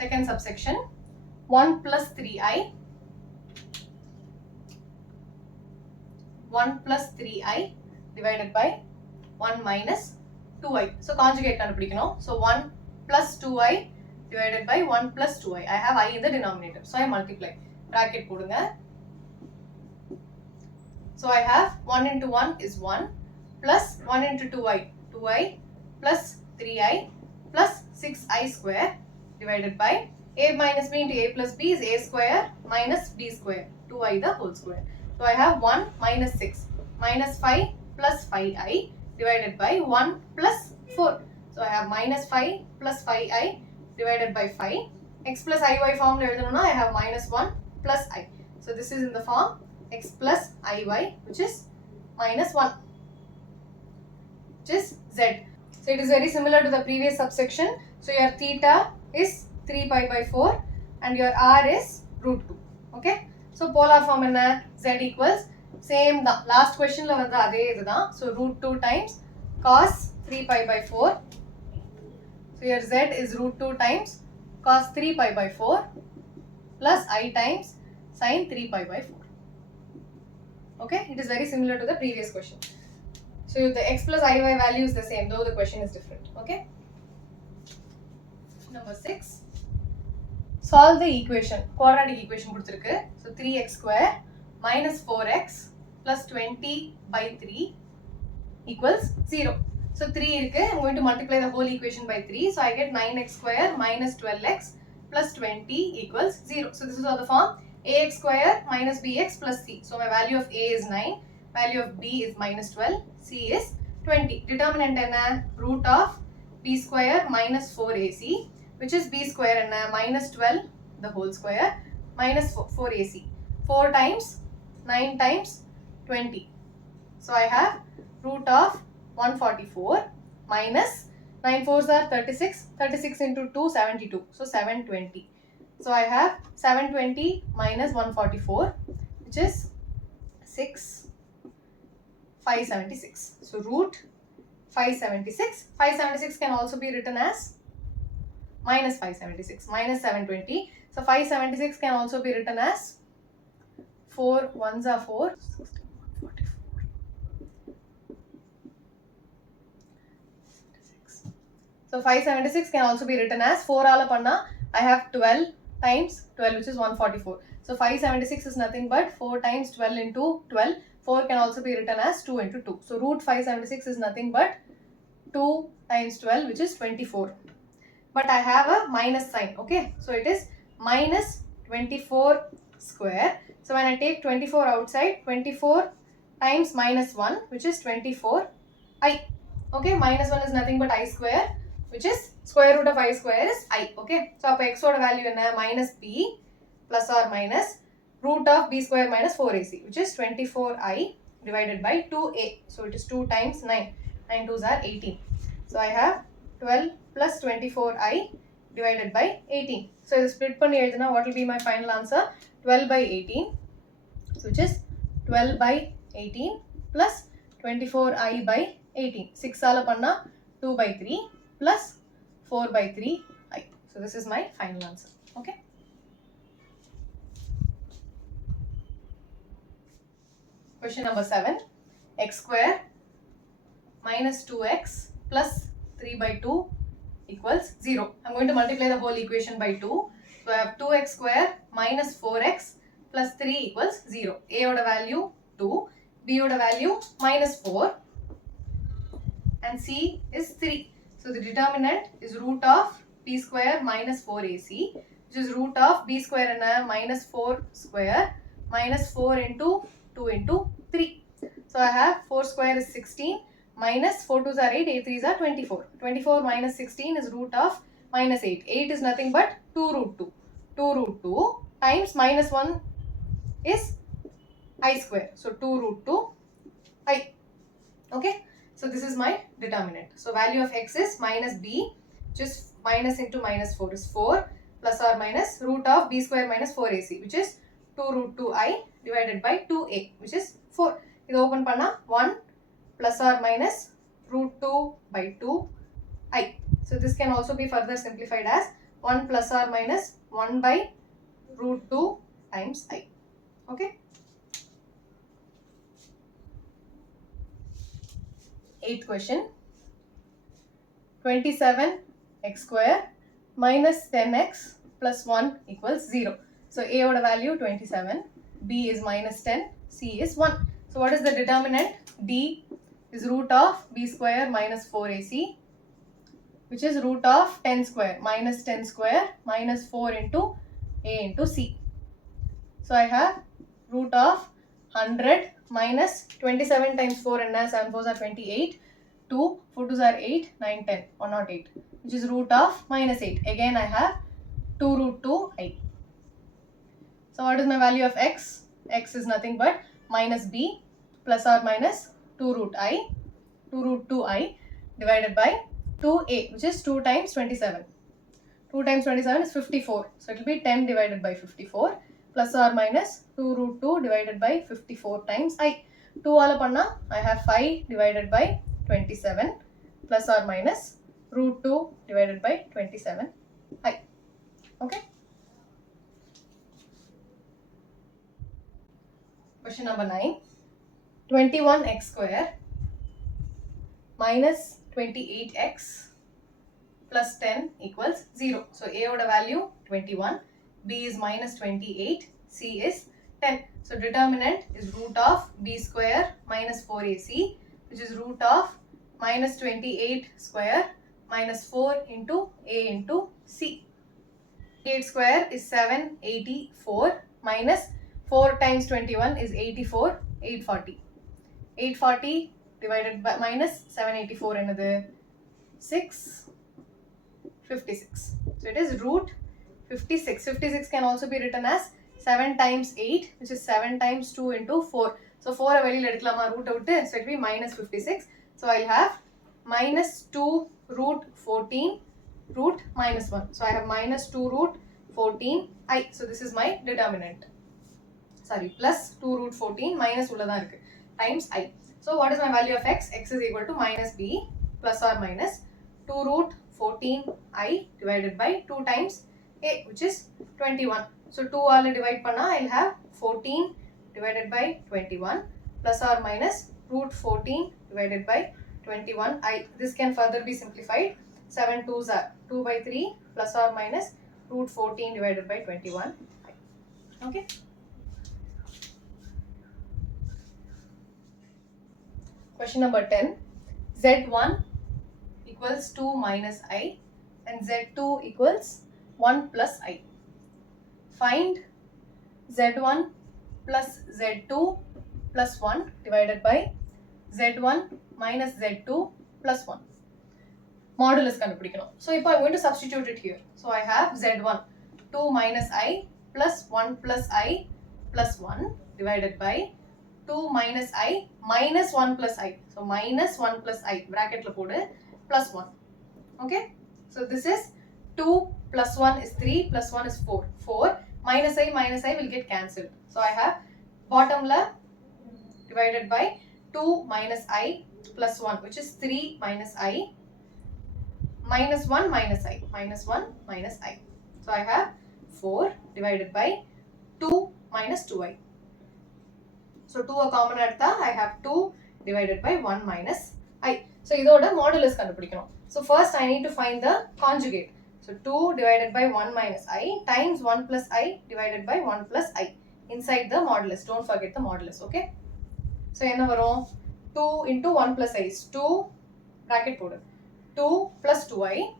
Second subsection, 1 plus 3i, 1 plus 3i divided by 1 minus 2i. So conjugate kandupidikanum. So 1 plus 2i divided by 1 plus 2i. I have I in the denominator. So I multiply. Bracket podunga. So I have 1 into 1 is 1 plus 1 into 2i. 2i plus 3i plus 6i square divided by a minus b into a plus b is a square minus b square. 2i the whole square. So I have 1 minus 6 minus 5 plus 5i divided by 1 plus 4. So I have minus 5 plus 5i divided by 5. X plus iy form I have minus 1 plus I. So this is in the form x plus iy, which is minus 1, which is z. So it is very similar to the previous subsection. So your theta is 3 pi by 4 and your r is root 2. Okay. So polar form enna? Z equals same da. Last question la vandha adhe idha. So root 2 times cos 3 pi by 4. So your z is root 2 times cos 3 pi by 4 plus I times sin 3 pi by 4. Okay, it is very similar to the previous question. So the x plus iy value is the same, though the question is different. Okay. Number 6. Solve the equation, quadratic equation. So 3x square minus 4x plus 20 by 3 equals 0. So 3 I'm going to multiply the whole equation by 3. So I get 9x square minus 12x plus 20 equals 0. So this is all the form ax square minus bx plus c. So my value of a is 9, value of b is minus 12, c is 20. Determinant enna? Root of b square minus 4ac, which is b square enna? Minus 12 the whole square minus 4ac. 4 times 9 times 20. So I have root of 144 minus 9 4s are 36. 36 into 2, 72. So 720. So I have 720 minus 144, which is 576. So root 576. 576 can also be written as minus 576 minus 720. So 576 can also be written as 4 1s are 4. So 576 can also be written as 4 ala panna. I have 12 times 12, which is 144. So 576 is nothing but 4 times 12 into 12. 4 can also be written as 2 into 2. So root 576 is nothing but 2 times 12, which is 24. But I have a minus sign. Okay. So it is minus 24 square. So when I take 24 outside, 24 times minus 1, which is 24i. Okay. Minus 1 is nothing but I square, which is square root of I square is I. Okay. So x value is minus b plus or minus root of b square minus 4ac, which is 24i divided by 2a. So it is 2 times 9. 9 2s are 18. So I have 12 plus 24i divided by 18. So I split panni edhuna, what will be my final answer? 12 by 18. So which is 12 by 18 plus 24i by 18. 6 ala panna 2 by 3 plus 4 by 3i. So this is my final answer. Okay. Question number 7. X square minus 2x plus 3 by 2 equals 0. I'm going to multiply the whole equation by 2. So I have 2x square minus 4x plus 3 equals 0. A oda value 2, B oda value minus 4 and C is 3. So the determinant is root of b square minus 4ac, which is root of b square and minus 4 square minus 4 into 2 into 3. So I have 4 square is 16 minus 4 2s are 8, 8 3s are 24. 24 minus 16 is root of minus 8. 8 is nothing but 2 root 2. 2 root 2 times minus 1 is I square. So 2 root 2 I. Okay. So this is my determinant. So value of x is minus b, which is minus into minus 4 is 4 plus or minus root of b square minus 4ac, which is 2 root 2i divided by 2a, which is 4. This open panna 1 plus or minus root 2 by 2i. So this can also be further simplified as 1 plus or minus 1 by root 2 times I. Okay. 8th question. 27x square minus 10x plus 1 equals 0. So A oda value 27, B is minus 10, C is 1. So what is the determinant? D is root of B square minus 4AC, which is root of 10 square minus 10 square minus 4 into A into C. So I have root of 100 minus 27 times 4 and 7 4s are 28. 2, 4 2s are 8, 9, 10, 108, which is root of minus 8. Again I have 2 root 2 I. So what is my value of x? X is nothing but minus b plus or minus 2 root 2 I divided by 2a, which is 2 times 27. 2 times 27 is 54. So it will be 10 divided by 54 plus or minus 2 root 2 divided by 54 times I. 2 all panna, I have 5 divided by 27 plus or minus root 2 divided by 27 I. Okay. Question number 9. 21x square minus 28x plus 10 equals 0. So A oda value 21, B is minus 28, C is 10. So determinant is root of B square minus 4AC, which is root of minus 28 square minus 4 into A into C. 8 square is 784 minus 4 times 21 is 84, 840. 840 divided by minus 784 another 656. So it is root 56. 56 can also be written as 7 times 8, which is 7 times 2 into 4. So 4 value eduthlama root out, so it will be minus 56. So I'll have minus 2 root 14 root minus 1. So I have minus 2 root 14 I. So this is my determinant. Sorry, plus 2 root 14 minus times I. So what is my value of x? X is equal to minus b plus or minus 2 root 14 I divided by 2 times a, which is 21. So 2 all divide panna, I'll have 14 divided by 21 plus or minus root 14 divided by 21 I. This can further be simplified. 7 2s are 2 by 3 plus or minus root 14 divided by 21 I. Okay. Question number 10. Z1 equals 2 minus I and Z2 equals 1 plus I. Find Z1 plus Z2 plus 1 divided by Z1 minus Z2 plus 1. Modulus kandupidikanum. So if I'm going to substitute it here. So I have Z1 2 minus I plus 1 plus I plus 1 divided by 2 minus I minus 1 plus I. So minus 1 plus I bracket la podu plus 1. Okay. So this is 2 plus 1 is 3 plus 1 is 4. 4 minus I will get cancelled. So I have bottom la divided by 2 minus I plus 1, which is 3 minus I minus 1 minus I minus 1 minus I. So I have 4 divided by 2 minus 2I. So 2 a common edutha, I have 2 divided by 1 minus I. So idoda modulus kandupidikanum. So first I need to find the conjugate. So 2 divided by 1 minus I times 1 plus I divided by 1 plus I inside the modulus. Don't forget the modulus, okay? So enna varum 2 into 1 plus I is 2 bracket podu 2 plus 2I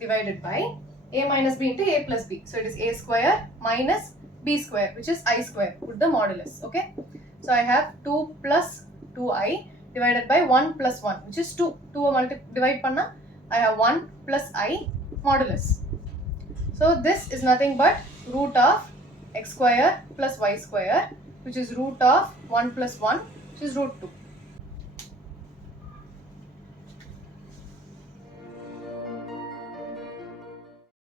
divided by a minus b into a plus b. So it is a square minus b square, which is I square. Put the modulus, okay? So I have 2 plus 2I divided by 1 plus 1, which is 2. 2 divide panna, I have 1 plus I modulus. So this is nothing but root of x square plus y square, which is root of 1 plus 1, which is root 2.